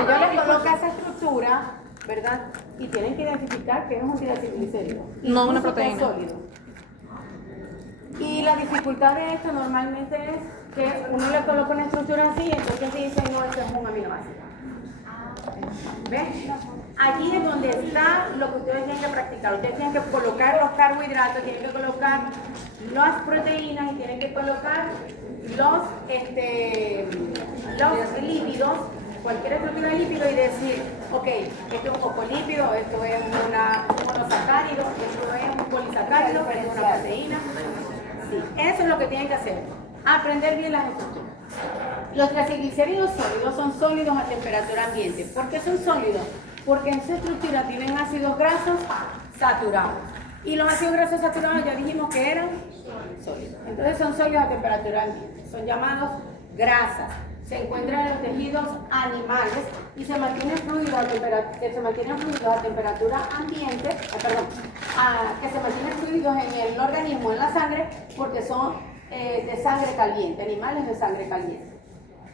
Ellos les colocan esa estructura, ¿verdad? Y tienen que identificar que es un triacilglicérido. No una proteína. Sólido. Y la dificultad de esto normalmente es que uno le coloca una estructura así, entonces dicen, no, esto es un aminoácido. ¿Ven? Allí es donde está lo que ustedes tienen que practicar. Ustedes tienen que colocar los carbohidratos, tienen que colocar las proteínas y tienen que colocar los lípidos, cualquier estructura de lípido y decir, ok, esto es un fosfolípido, esto es un monosacárido, esto es un polisacárido, esto es una proteína. Sí, eso es lo que tienen que hacer. Aprender bien las estructuras. Los triacilglicéridos sólidos son sólidos a temperatura ambiente. ¿Por qué son sólidos? Porque en su estructura tienen ácidos grasos saturados. Y los ácidos grasos saturados ya dijimos que eran sólidos. Entonces son sólidos a temperatura ambiente. Son llamados grasas. Se encuentran en los tejidos animales y se mantienen fluidos a temperatura ambiente, que se mantienen fluidos en el organismo, en la sangre, porque son de sangre caliente, animales de sangre caliente.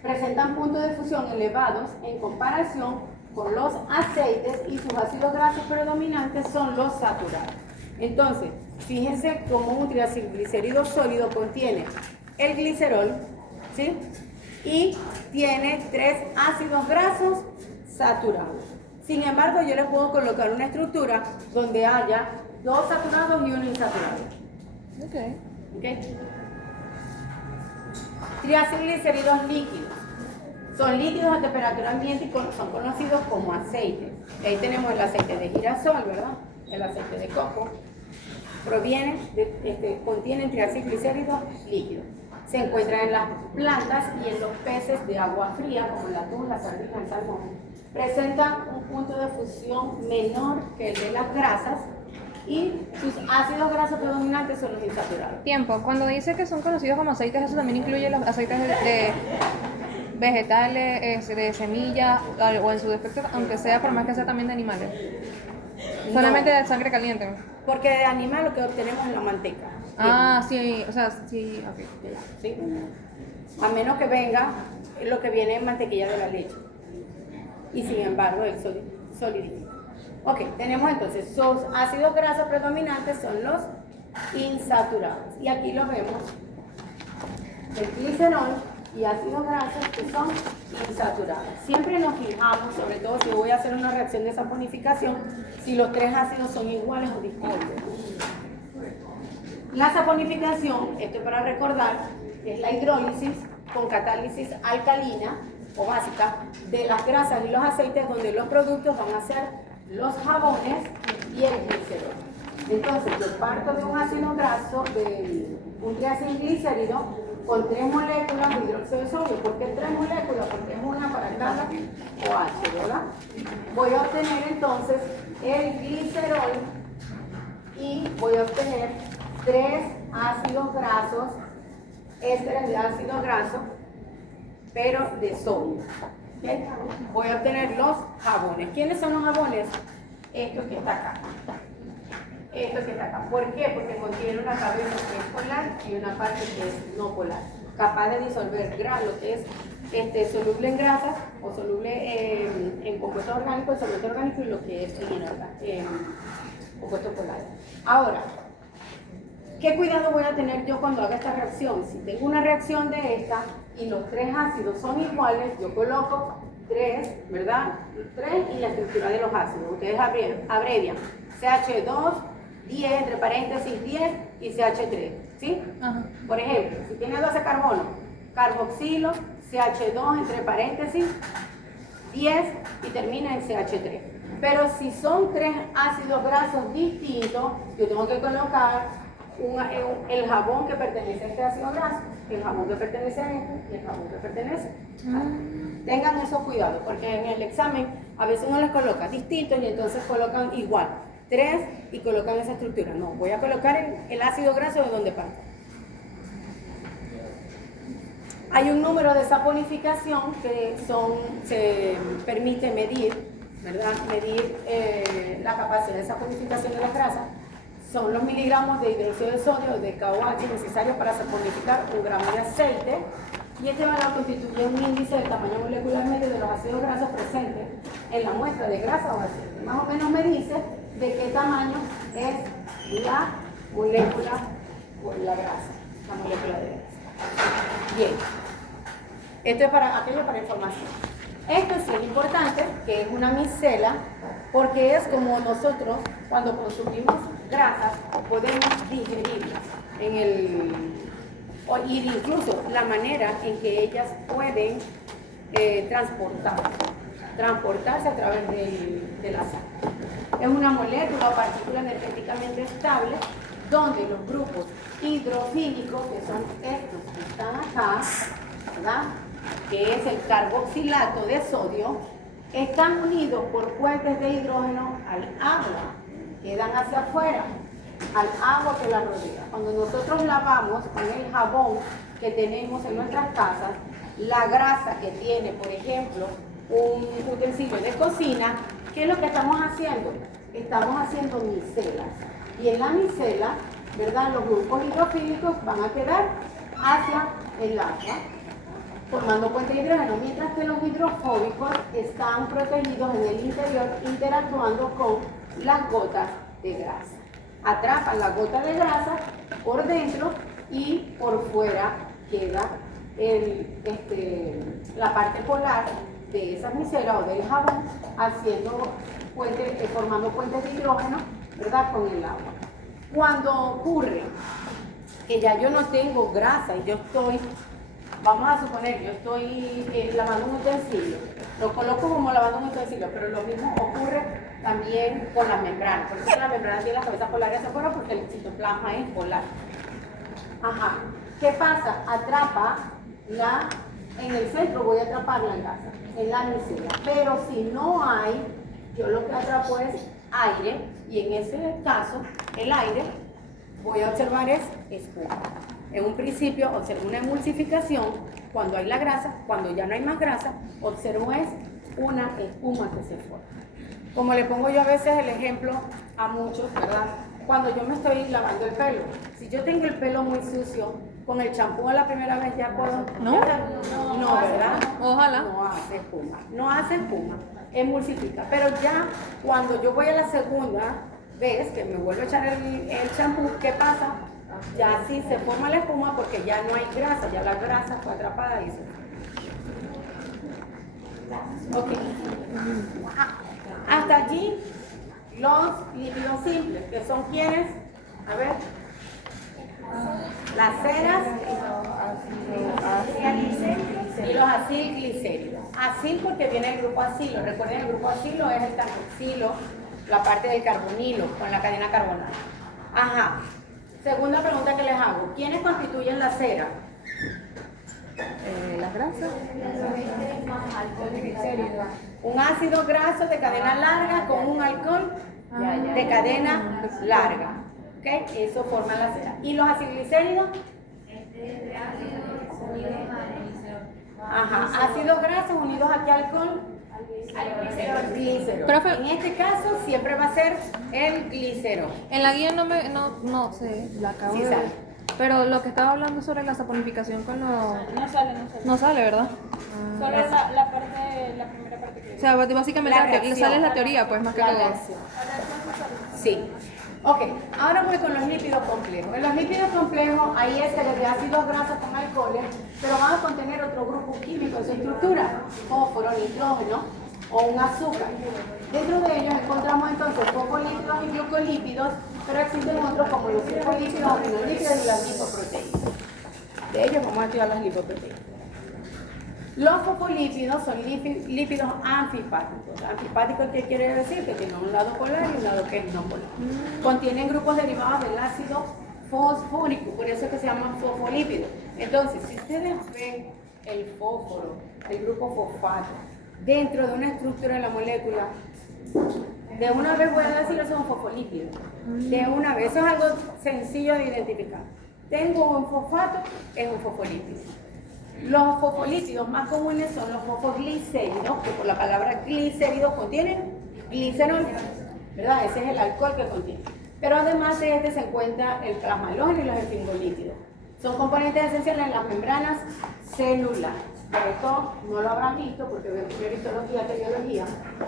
Presentan puntos de fusión elevados en comparación con los aceites y sus ácidos grasos predominantes son los saturados. Entonces, fíjense cómo un triacilglicérido sólido contiene el glicerol, ¿sí? Y tiene 3 ácidos grasos saturados. Sin embargo, yo les puedo colocar una estructura donde haya 2 saturados y 1 insaturado. ¿Okay? Triacilglicéridos líquidos. Son líquidos a temperatura ambiente y son conocidos como aceites. Ahí tenemos el aceite de girasol, ¿verdad? El aceite de coco. Contienen triacilglicéridos líquidos. Se encuentran en las plantas y en los peces de agua fría, como el atún, la sardina, el salmón. Presentan un punto de fusión menor que el de las grasas y sus ácidos grasos predominantes son los insaturados. Tiempo. Cuando dice que son conocidos como aceites, ¿eso también incluye los aceites de vegetales, de semillas, o en su defecto, aunque sea por más que sea también de animales? Solamente de sangre caliente. Porque de animal lo que obtenemos es la manteca. Ah, sí, o sea, sí, ok. ¿Sí? A menos que venga lo que viene en mantequilla de la leche. Y sin embargo, el solidifica. Ok, tenemos entonces, sus ácidos grasos predominantes son los insaturados. Y aquí lo vemos. El glicerol y ácidos grasos que son insaturados. Siempre nos fijamos, sobre todo si voy a hacer una reacción de saponificación, si los 3 ácidos son iguales o distintos. La saponificación, esto es para recordar, es la hidrólisis con catálisis alcalina o básica de las grasas y los aceites, donde los productos van a ser los jabones y el glicerol. Entonces, yo parto de un ácido graso, de un triacilglicérido, con 3 moléculas de hidróxido de sodio. ¿Por qué 3 moléculas? Porque es una para cada OH, ¿verdad? Voy a obtener entonces el glicerol y voy a obtener 3 ácidos grasos, ésteres de ácido graso, pero de sodio. ¿Okay? Voy a obtener los jabones. ¿Quiénes son los jabones? Esto que está acá. Esto que está acá. ¿Por qué? Porque contiene una parte que es polar y una parte que es no polar. Capaz de disolver lo que es soluble en grasas o soluble en compuestos orgánicos, solvente orgánico, y lo que es en compuestos polares. Ahora, ¿qué cuidado voy a tener yo cuando haga esta reacción? Si tengo una reacción de esta y los 3 ácidos son iguales, yo coloco 3, ¿verdad? 3 y la estructura de los ácidos. Ustedes abrevian CH2, 10, entre paréntesis 10 y CH3, ¿sí? Ajá. Por ejemplo, si tiene 12 carbono, carboxilo, CH2, entre paréntesis 10 y termina en CH3. Pero si son 3 ácidos grasos distintos, yo tengo que colocar el jabón que pertenece a este ácido graso, el jabón que pertenece a este y el jabón que pertenece a este. Tengan esos cuidados, porque en el examen a veces uno les coloca distintos y entonces colocan igual 3 y colocan esa estructura. No, voy a colocar el ácido graso de donde parte. Hay un número de saponificación que se permite medir, ¿verdad? Medir la capacidad de saponificación de las grasas. Son los miligramos de hidróxido de sodio de KOH necesarios para saponificar 1 gramo de aceite. y este valor constituye un índice del tamaño molecular medio de los ácidos grasos presentes en la muestra de grasa o aceite. Más o menos me dice de qué tamaño es la molécula o la grasa, la molécula de grasa. Bien, esto es para aquello para información. Esto sí es importante, que es una micela, porque es como nosotros cuando consumimos grasas podemos digerirlas y incluso la manera en que ellas pueden transportarse a través de la sangre. Es una molécula o partícula energéticamente estable donde los grupos hidrofílicos, que son estos que están acá, ¿verdad?, que es el carboxilato de sodio, están unidos por puentes de hidrógeno al agua, quedan hacia afuera, al agua que la rodea. Cuando nosotros lavamos con el jabón que tenemos en nuestras casas, la grasa que tiene, por ejemplo, un utensilio de cocina, ¿qué es lo que estamos haciendo? Estamos haciendo micelas. Y en la micela, ¿verdad?, los grupos hidrofílicos van a quedar hacia el agua, formando puentes de hidrógeno, mientras que los hidrofóbicos están protegidos en el interior interactuando con las gotas de grasa. Atrapan la gota de grasa por dentro y por fuera queda la parte polar de esa micela o del jabón formando puentes de hidrógeno, ¿verdad?, con el agua. Cuando ocurre que ya yo no tengo grasa y yo estoy, vamos a suponer, yo estoy lavando un utensilio, lo coloco como lavando un utensilio, pero lo mismo ocurre también con las membranas. Por eso la membrana tiene la cabeza polar hacia afuera, porque el citoplasma es polar. Ajá. ¿Qué pasa? Atrapa en el centro voy a atrapar la grasa, en la micela. Pero si no hay, yo lo que atrapo es aire, y en ese caso, el aire, voy a observar es espuma. En un principio observo una emulsificación cuando hay la grasa, cuando ya no hay más grasa, observo es una espuma que se forma. Como le pongo yo a veces el ejemplo a muchos, ¿verdad? Cuando yo me estoy lavando el pelo, si yo tengo el pelo muy sucio, con el champú a la primera vez ya puedo... No, no, ¿verdad? Ojalá. No hace espuma, emulsifica. Pero ya cuando yo voy a la segunda vez que me vuelvo a echar el champú, ¿qué pasa? Ya sí se forma la espuma porque ya no hay grasa, ya la grasa fue atrapada y se fue. Ok. Hasta allí los lípidos simples, que son quienes, a ver, las ceras y los acilglicéridos. Acil porque viene el grupo acilo. Recuerden, el grupo acilo es el carboxilo, la parte del carbonilo con la cadena carbonal. Ajá. Segunda pregunta que les hago. ¿Quiénes constituyen la cera? Las grasas. Un ácido graso de cadena larga con un alcohol de cadena larga. ¿Okay? Eso forma la cera. ¿Y los acilglicéridos? Ajá. Ácidos grasos unidos a qué alcohol? Al glicerol. Profe, en este caso siempre va a ser el glicerol. En la guía no sé, la acabo Sí de sale. ver. Pero lo que estaba hablando sobre la saponificación con los... No sale. No sale, ¿verdad? Solo la primera parte que... O sea, básicamente La la reacción. sale la teoría, pues, más que La todo. reacción. Sí. Ok, ahora voy con los lípidos complejos. En los lípidos complejos, ahí es que desde ácidos grasos con alcoholes, pero van a contener otro grupo químico en su estructura, fósforo, nitrógeno o un azúcar. Dentro de ellos encontramos entonces fosfolípidos y glucolípidos, pero existen otros como los lipolipidos, aminolípidos y las lipoproteínas. De ellos vamos a estudiar las lipoproteínas. Los fosfolípidos son lípidos anfipáticos. Anfipáticos, ¿qué quiere decir? Que tienen un lado polar y un lado que es no polar. Contienen grupos derivados del ácido fosfórico, por eso es que se llaman fosfolípidos. Entonces, si ustedes ven el fósforo, el grupo fosfato, dentro de una estructura de la molécula, de una vez voy a decir eso es un fosfolípido. De una vez, eso es algo sencillo de identificar. Tengo un fosfato, es un fosfolípido. Los fosfolípidos más comunes son los fosfoglicéridos, que por la palabra glicéridos contienen glicerol, ¿verdad? Ese es el alcohol que contiene. Pero además de este se encuentra el plasmalón y los esfingolípidos. Son componentes esenciales en las membranas celulares. Esto no lo habrán visto porque ven primero histología que biología,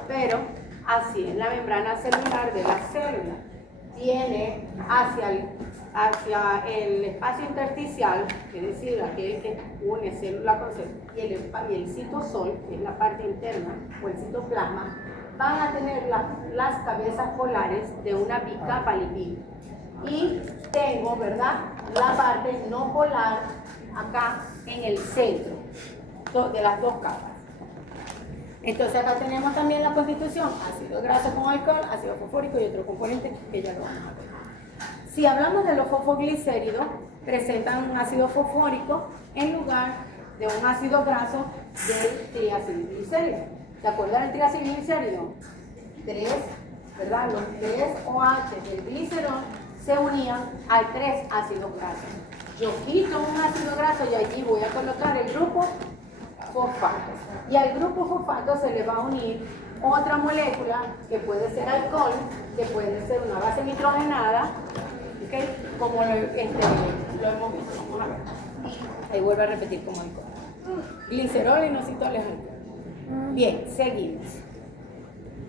pero así es la membrana celular de la célula. Tiene hacia el espacio intersticial, es decir, aquel que une célula con célula, y el citosol, que es la parte interna, o el citoplasma, van a tener las cabezas polares de una bicapa lipídica. Y tengo, ¿verdad?, la parte no polar acá en el centro de las dos capas. Entonces acá tenemos también la constitución: ácido graso con alcohol, ácido fosfórico y otro componente que ya lo vamos a ver. Si hablamos de los fosfoglicéridos, presentan un ácido fosfórico en lugar de un ácido graso del triacilglicérido. ¿Se acuerdan del triacilglicérido? ¿Verdad? Los 3 OH del glicerol se unían a 3 ácidos grasos. Yo quito un ácido graso y allí voy a colocar el grupo fosfato. Y al grupo fosfato se le va a unir otra molécula que puede ser alcohol, que puede ser una base nitrogenada, ¿okay?, como lo hemos visto. Vamos a ver. Ahí vuelvo a repetir como alcohol. Glicerol, inositol es alcohol. Bien, seguimos.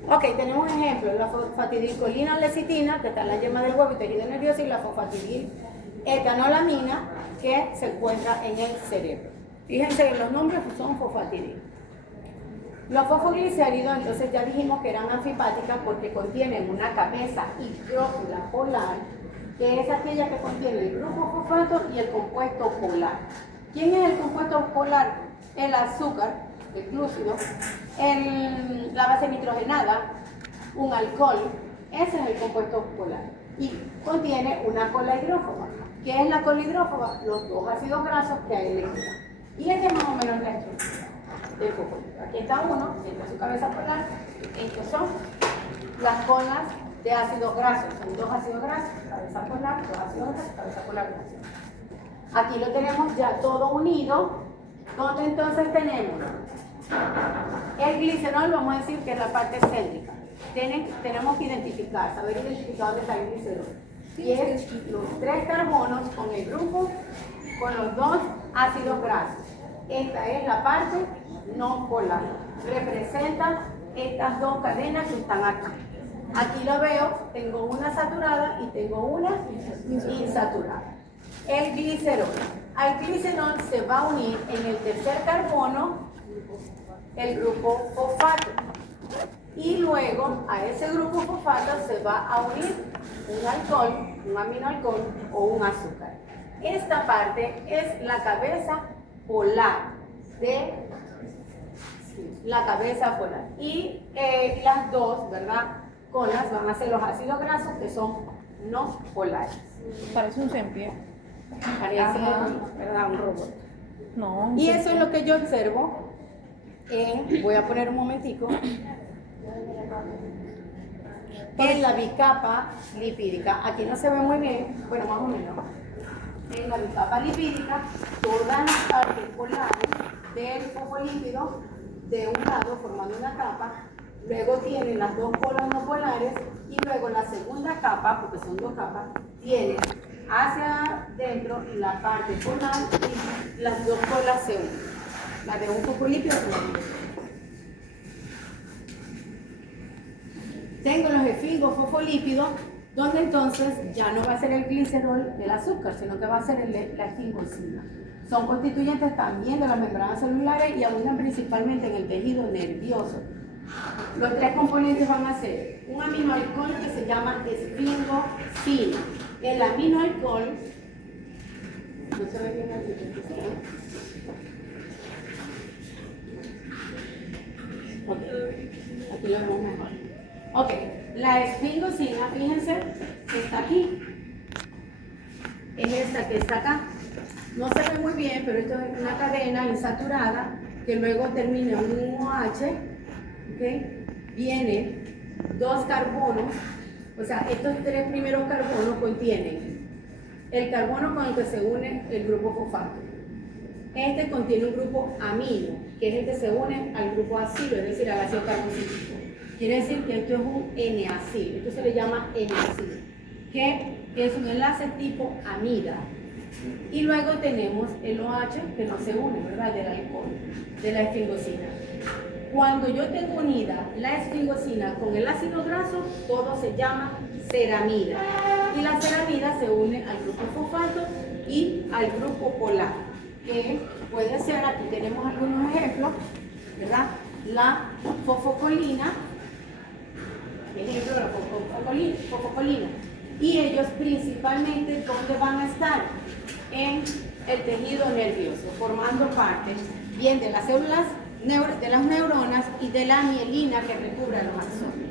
Ok, tenemos un ejemplo: la fosfatidilcolina lecitina, que está en la yema del huevo y tejido nervioso, y la fosfatidilетanolamina, que se encuentra en el cerebro. Fíjense que los nombres son fosfatidil. Los fosfoglicéridos, entonces ya dijimos que eran anfipáticas porque contienen una cabeza hidrófila polar, que es aquella que contiene el grupo fosfato y el compuesto polar. ¿Quién es el compuesto polar? El azúcar, el glúcido, la base nitrogenada, un alcohol. Ese es el compuesto polar. Y contiene una cola hidrófoba. ¿Qué es la cola hidrófoba? Los 2 ácidos grasos que hay en la electrón. Y esta es más o menos la estructura del fosfolípido. Aquí está uno, esta es su cabeza polar. Estos son las colas de ácidos grasos. Son 2 ácidos grasos, cabeza polar, 2 ácidos grasos, cabeza polar, 2 ácidos grasos. Aquí lo tenemos ya todo unido, donde entonces tenemos el glicerol, vamos a decir que es la parte céntrica. Tenemos que identificar, saber identificar dónde está el glicerol. Y es los 3 carbonos con el grupo, con los 2 ácidos grasos. Esta es la parte no polar. Representa estas 2 cadenas que están aquí. Aquí lo veo, tengo una saturada y tengo una insaturada. El glicerol. Al glicerol se va a unir en el tercer carbono el grupo fosfato. Y luego a ese grupo fosfato se va a unir un alcohol, un aminoalcohol o un azúcar. Esta parte es la cabeza polar de la cabeza polar. Y las 2, ¿verdad?, colas van a ser los ácidos grasos, que son no polares. Parece un 100 pie. Parece, ¿verdad?, un robot. No. Y eso es lo que yo observo voy a poner un momentico, en la bicapa lipídica. Aquí no se ve muy bien, bueno, más o menos. En la bicapa lipídica, todas las partes polares del fosfolípido de un lado formando una capa, luego tiene las 2 polas no polares y luego la segunda capa, porque son 2 capas, tiene hacia dentro la parte polar y las 2 polas se unen. La de un fosfolípido con la otra. Tengo los esfingofosfolípidos, donde entonces ya no va a ser el glicerol del azúcar, sino que va a ser la esfingosina. Son constituyentes también de las membranas celulares y abundan principalmente en el tejido nervioso. Los 3 componentes van a ser un aminoalcohol que se llama esfingosina. El aminoalcohol, no se ve bien aquí, okay. Aquí lo vemos mejor. Ok, la esfingosina, fíjense, que está aquí, es esta que está acá. No se ve muy bien, pero esto es una cadena insaturada que luego termina en un OH, ¿okay? Viene 2 carbonos, o sea, estos 3 primeros carbonos contienen el carbono con el que se une el grupo fosfato. Este contiene un grupo amino, que es el que se une al grupo acilo, es decir, al ácido carboxílico. Quiere decir que esto es un N-acil, esto se le llama N-acil, que es un enlace tipo amida. Y luego tenemos el OH que no se une, ¿verdad? Del alcohol, de la esfingosina. Cuando yo tengo unida la esfingosina con el ácido graso, todo se llama ceramida. Y la ceramida se une al grupo fosfato y al grupo polar, que puede ser, aquí tenemos algunos ejemplos, ¿verdad? La fosfocolina, ejemplo de la fosfocolina. Y ellos principalmente, ¿dónde van a estar? En el tejido nervioso, formando parte bien de las células, de las neuronas y de la mielina que recubre los axones.